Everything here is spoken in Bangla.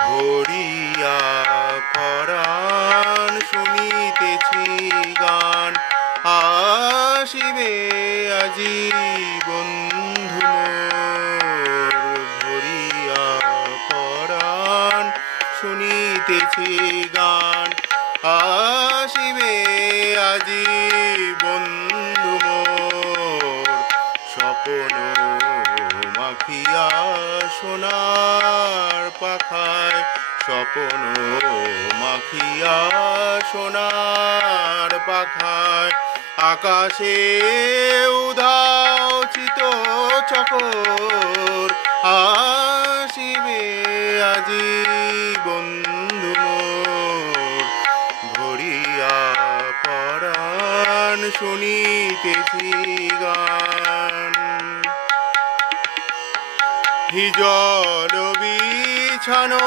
ভরিয়া পরাণ শুনিতেছি গান, আসিবে আজি বন্ধু মোর। ভরিয়া পরাণ শুনিতেছি গান, আসিবে আজি বন্ধু মোর। স্বপন মাখিয়া সোনার পাখায়, স্বপন মাখিয়া সোনার পাখায়, আকাশে উধাও চিত চকর, আসিবে আজি বন্ধু মোর। ভরিয়া পরাণ শুনিতেছি গান। হিজল বিছানো